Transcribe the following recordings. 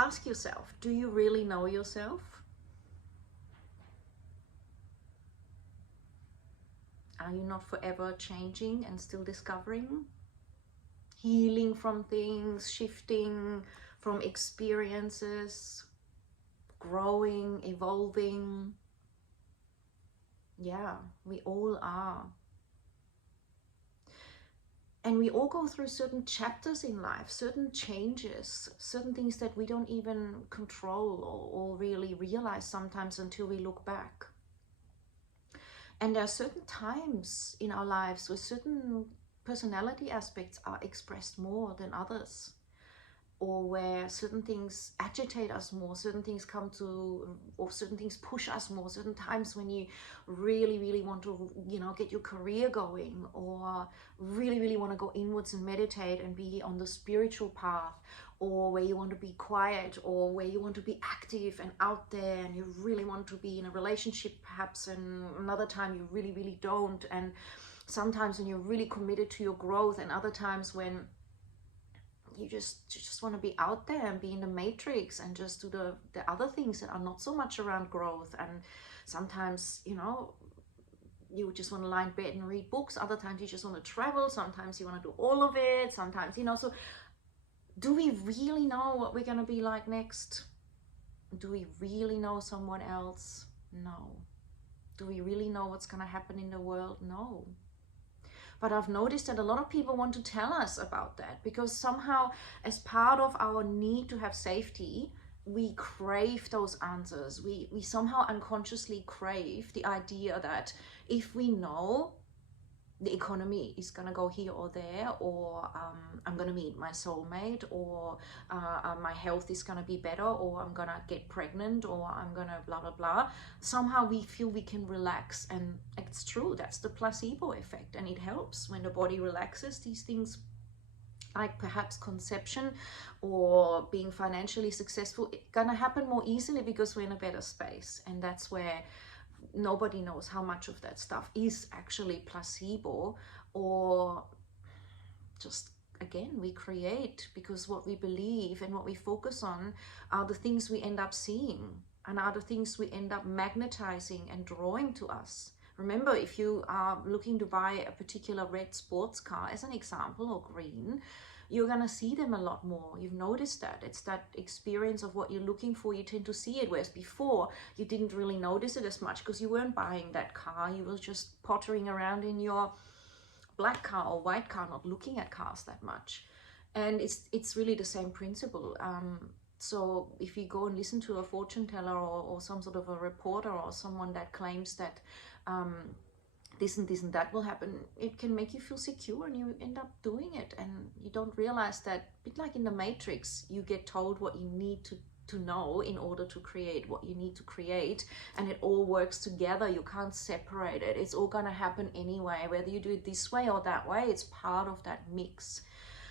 Ask yourself, do you really know yourself? Are you not forever changing and still discovering? Healing from things, shifting from experiences, growing, evolving. Yeah, we all are. And we all go through certain chapters in life, certain changes, certain things that we don't even control or really realize sometimes until we look back. And there are certain times in our lives where certain personality aspects are expressed more than others, or where certain things agitate us more, certain things come to, or certain things push us more, certain times when you really want to, get your career going, or really want to go inwards and meditate and be on the spiritual path, or where you want to be quiet, or where you want to be active and out there, and you really want to be in a relationship perhaps, and another time you really don't. And sometimes when you're really committed to your growth, and other times when you just want to be out there and be in the matrix and just do the other things that are not so much around growth. And sometimes, you just want to lie in bed and read books. Other times you just want to travel. Sometimes you want to do all of it. Sometimes, so do we really know what we're going to be like next? Do we really know someone else? No. Do we really know what's going to happen in the world? No. But I've noticed that a lot of people want to tell us about that, because somehow, as part of our need to have safety, we crave those answers. We somehow unconsciously crave the idea that if we know the economy is going to go here or there, or I'm going to meet my soulmate, or my health is going to be better, or I'm going to get pregnant, or I'm going to blah blah blah, somehow we feel we can relax. And it's true, that's the placebo effect, and it helps when the body relaxes. These things, like perhaps conception or being financially successful, it's gonna happen more easily because we're in a better space. And that's where nobody knows how much of that stuff is actually placebo, or just, again, we create, because what we believe and what we focus on are the things we end up seeing, and are the things we end up magnetizing and drawing to us. Remember, if you are looking to buy a particular red sports car, as an example, or green, you're going to see them a lot more. You've noticed that. It's that experience of what you're looking for. You tend to see it, whereas before you didn't really notice it as much because you weren't buying that car. You were just pottering around in your black car or white car, not looking at cars that much. And it's really the same principle. So if you go and listen to a fortune teller, or some sort of a reporter, or someone that claims that this and that will happen, it can make you feel secure, and you end up doing it, and you don't realize that, a bit like in the Matrix, you get told what you need to know in order to create what you need to create, and it all works together. You can't separate it. It's all going to happen anyway, whether you do it this way or that way. It's part of that mix.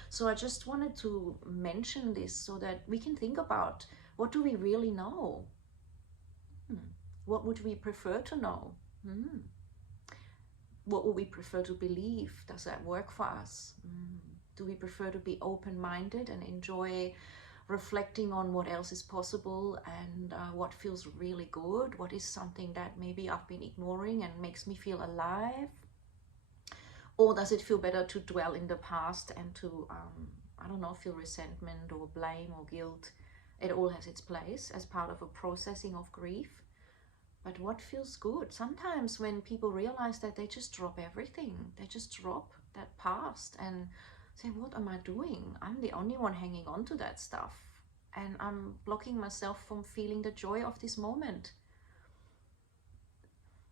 So I just wanted to mention this so that we can think about, what do we really know? What would we prefer to know? What would we prefer to believe? Does that work for us? Do we prefer to be open-minded and enjoy reflecting on what else is possible, and what feels really good? What is something that maybe I've been ignoring and makes me feel alive? Or does it feel better to dwell in the past and to, I don't know, feel resentment or blame or guilt? It all has its place as part of a processing of grief. But what feels good? Sometimes when people realize that, they just drop everything. They just drop that past and say, what am I doing? I'm the only one hanging on to that stuff. And I'm blocking myself from feeling the joy of this moment.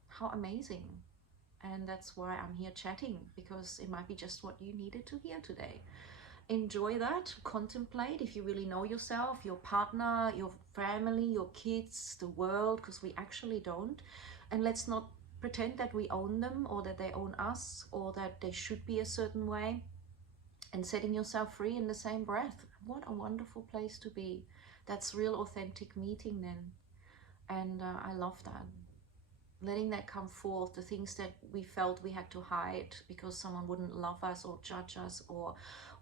How amazing. And that's why I'm here chatting, because it might be just what you needed to hear today. Enjoy that, contemplate if you really know yourself, your partner, your family, your kids, the world, because we actually don't. And let's not pretend that we own them, or that they own us, or that they should be a certain way. And setting yourself free in the same breath. What a wonderful place to be. That's real authentic meeting then. And I love that. Letting that come forth, the things that we felt we had to hide because someone wouldn't love us or judge us, or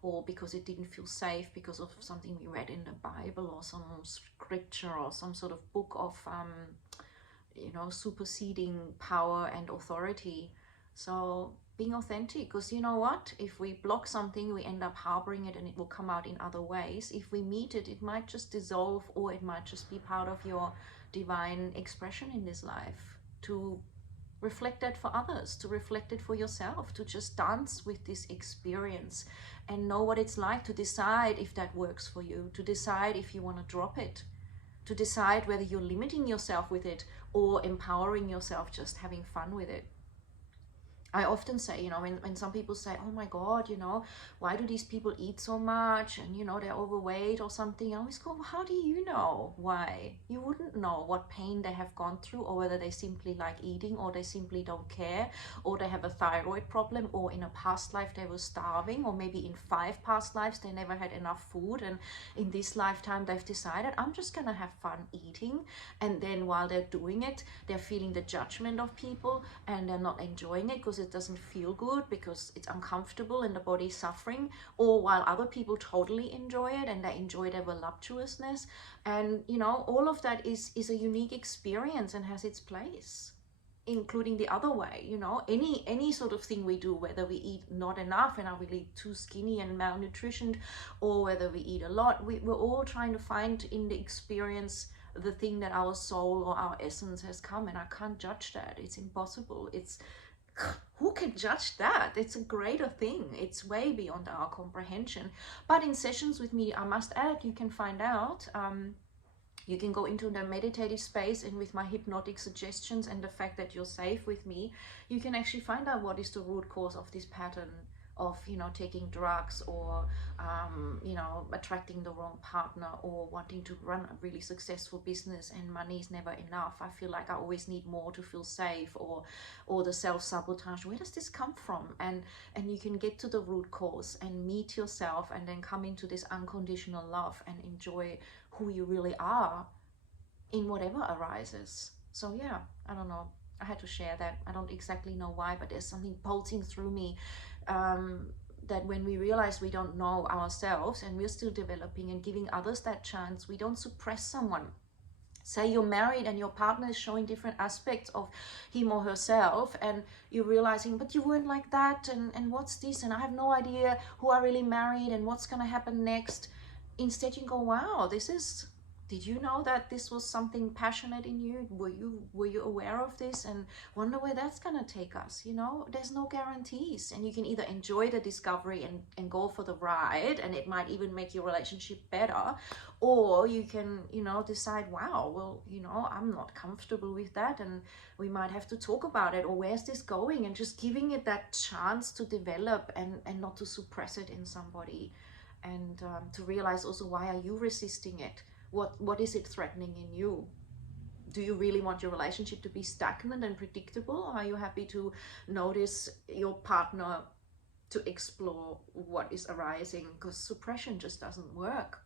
or because it didn't feel safe because of something we read in the Bible or some scripture or some sort of book of you know, superseding power and authority. So being authentic, because you know what, if we block something, we end up harboring it and it will come out in other ways. If we meet it, it might just dissolve, or it might just be part of your divine expression in this life, to reflect that for others, to reflect it for yourself, to just dance with this experience and know what it's like, to decide if that works for you, to decide if you want to drop it, to decide whether you're limiting yourself with it or empowering yourself, just having fun with it. I often say, you know, when some people say, oh my God, you know, why do these people eat so much, and, you know, they're overweight or something, I always go, well, how do you know why? You wouldn't know what pain they have gone through, or whether they simply like eating, or they simply don't care, or they have a thyroid problem, or in a past life they were starving, or maybe in 5 past lives they never had enough food, and in this lifetime they've decided, I'm just gonna have fun eating, and then while they're doing it, they're feeling the judgment of people, and they're not enjoying it because it doesn't feel good, because it's uncomfortable and the body's suffering. Or while other people totally enjoy it and they enjoy their voluptuousness, and you know, all of that is a unique experience and has its place, including the other way. You know, any sort of thing we do, whether we eat not enough and are really too skinny and malnutritioned, or whether we eat a lot, we're all trying to find in the experience the thing that our soul or our essence has come, and I can't judge that. It's impossible. It's, who can judge that? It's a greater thing. It's way beyond our comprehension. But in sessions with me, I must add, you can find out, you can go into the meditative space, and with my hypnotic suggestions and the fact that you're safe with me, you can actually find out what is the root cause of this pattern of, you know, taking drugs, or you know, attracting the wrong partner, or wanting to run a really successful business and money is never enough. I feel like I always need more to feel safe, or the self-sabotage. Where does this come from? And you can get to the root cause and meet yourself, and then come into this unconditional love and enjoy who you really are in whatever arises. So yeah, I don't know, I had to share that. I don't exactly know why, but there's something pulsing through me, that when we realize we don't know ourselves and we're still developing and giving others that chance, we don't suppress someone. Say you're married and your partner is showing different aspects of him or herself, and you're realizing, but you weren't like that, and what's this, and I have no idea who I really married and what's gonna happen next. Instead, you go, wow, this is, did you know that this was something passionate in you? Were you aware of this? And wonder where that's gonna take us. You know, there's no guarantees, and you can either enjoy the discovery and go for the ride, and it might even make your relationship better, or you can, you know, decide, wow, well, you know, I'm not comfortable with that, and we might have to talk about it, or where's this going, and just giving it that chance to develop, and not to suppress it in somebody, and to realize also, why are you resisting it? What is it threatening in you? Do you really want your relationship to be stagnant and predictable? Or are you happy to notice your partner, to explore what is arising? Because suppression just doesn't work.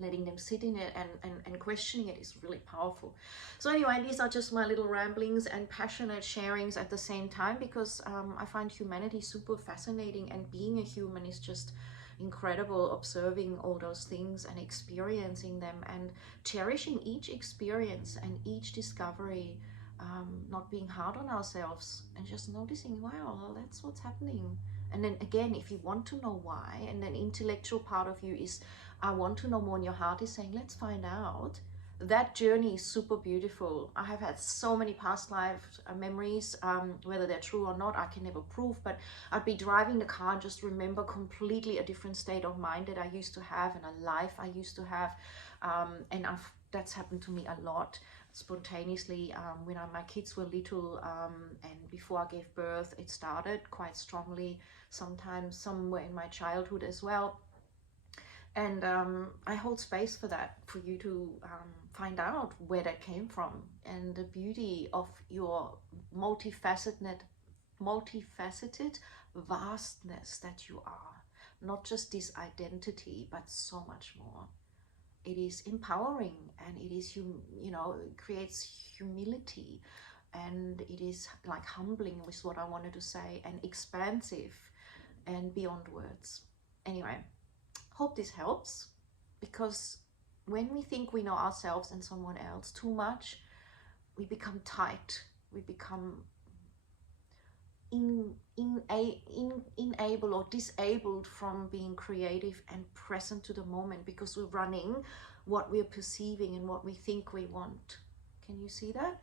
Letting them sit in it and questioning it is really powerful. So anyway, these are just my little ramblings and passionate sharings at the same time, because I find humanity super fascinating, and being a human is just incredible, observing all those things and experiencing them, and cherishing each experience and each discovery, not being hard on ourselves, and just noticing, wow, well, that's what's happening. And then again, if you want to know why, and then intellectual part of you is, I want to know more, and your heart is saying, let's find out. That journey is super beautiful. I have had so many past life memories, whether they're true or not, I can never prove, but I'd be driving the car and just remember completely a different state of mind that I used to have, and a life I used to have, and that's happened to me a lot spontaneously, when my kids were little, and before I gave birth. It started quite strongly, sometimes somewhere in my childhood as well. And I hold space for that, for you to find out where that came from, and the beauty of your multifaceted vastness that you are. Not just this identity, but so much more. It is empowering, and it is, you know, it creates humility, and it is like humbling, is what I wanted to say, and expansive and beyond words. Anyway, hope this helps, because when we think we know ourselves and someone else too much, we become tight, we become unable or disabled from being creative and present to the moment, because we're running what we're perceiving and what we think we want. Can you see that?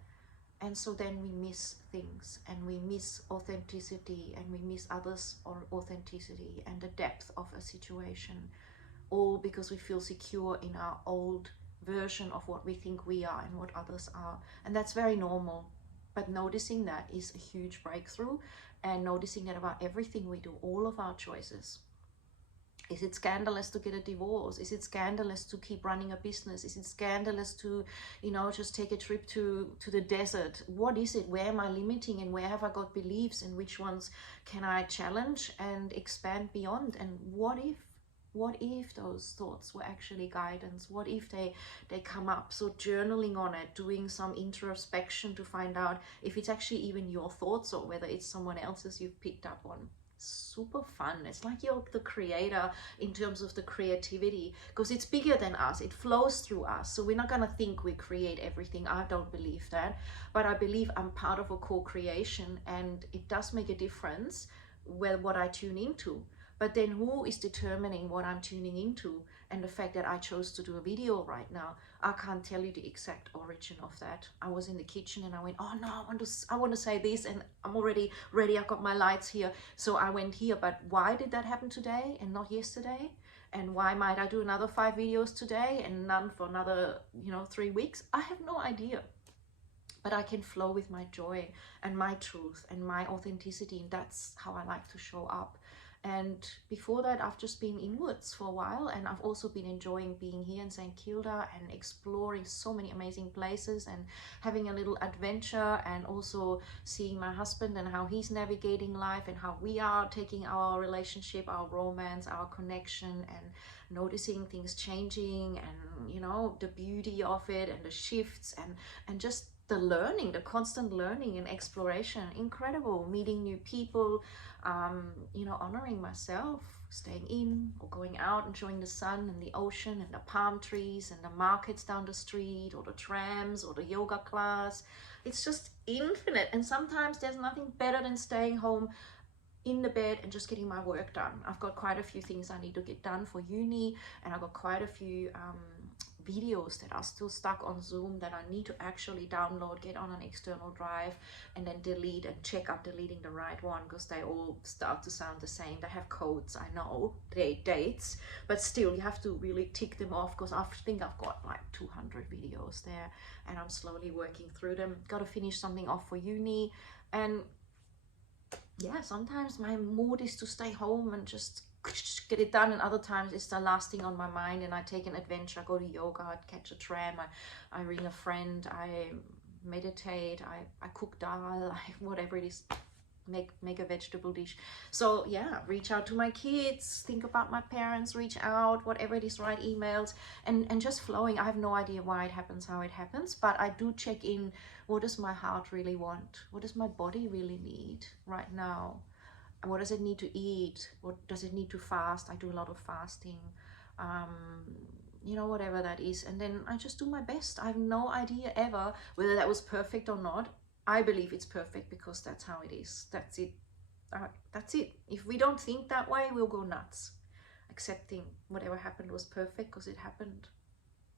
And so then we miss things, and we miss authenticity, and we miss others' authenticity and the depth of a situation, all because we feel secure in our old version of what we think we are and what others are. And that's very normal. But noticing that is a huge breakthrough, and noticing that about everything we do, all of our choices. Is it scandalous to get a divorce? Is it scandalous to keep running a business? Is it scandalous to, you know, just take a trip to the desert? What is it? Where am I limiting, and where have I got beliefs, and which ones can I challenge and expand beyond? And what if those thoughts were actually guidance? What if they come up? So journaling on it, doing some introspection to find out if it's actually even your thoughts or whether it's someone else's you've picked up on. Super fun. It's like you're the creator in terms of the creativity, because it's bigger than us. It flows through us. So we're not going to think we create everything. I don't believe that, but I believe I'm part of a co-creation, and it does make a difference with what I tune into. But then who is determining what I'm tuning into? And the fact that I chose to do a video right now, I can't tell you the exact origin of that. I was in the kitchen and I went, oh no, I want to say this, and I'm already ready. I've got my lights here. So I went here. But why did that happen today and not yesterday? And why might I do another 5 videos today and none for another, 3 weeks? I have no idea. But I can flow with my joy and my truth and my authenticity. And that's how I like to show up. And before that, I've just been inwards for a while, and I've also been enjoying being here in St. Kilda and exploring so many amazing places and having a little adventure, and also seeing my husband and how he's navigating life and how we are taking our relationship, our romance, our connection, and noticing things changing, and the beauty of it and the shifts, and just the learning, the constant learning and exploration. Incredible. Meeting new people, honoring myself, staying in or going out, enjoying the sun and the ocean and the palm trees and the markets down the street, or the trams or the yoga class. It's just infinite. And sometimes there's nothing better than staying home in the bed and just getting my work done. I've got quite a few things I need to get done for uni, and I've got quite a few videos that are still stuck on Zoom that I need to actually download, get on an external drive, and then delete and check I'm deleting the right one, because they all start to sound the same. They have codes, I know, dates, but still you have to really tick them off, because I think I've got like 200 videos there, and I'm slowly working through them. Got to finish something off for uni. And yeah, sometimes my mood is to stay home and just get it done, and other times it's the last thing on my mind, and I take an adventure. I go to yoga, I catch a tram, I ring a friend, I meditate, I cook dal, whatever it is, make a vegetable dish. So yeah, reach out to my kids, think about my parents, reach out, whatever it is, write emails, and just flowing. I have no idea why it happens, how it happens, but I do check in. What does my heart really want? What does my body really need right now? What does it need to eat? What does it need to fast? I do a lot of fasting, whatever that is. And then I just do my best. I have no idea ever whether that was perfect or not. I believe it's perfect because that's how it is. That's it. That's it. If we don't think that way, we'll go nuts. Accepting whatever happened was perfect because it happened.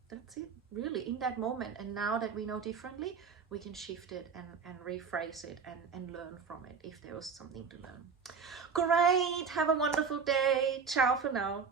That's it, really, in that moment. And now that we know differently, we can shift it and rephrase it and learn from it if there was something to learn. Great. Have a wonderful day. Ciao for now.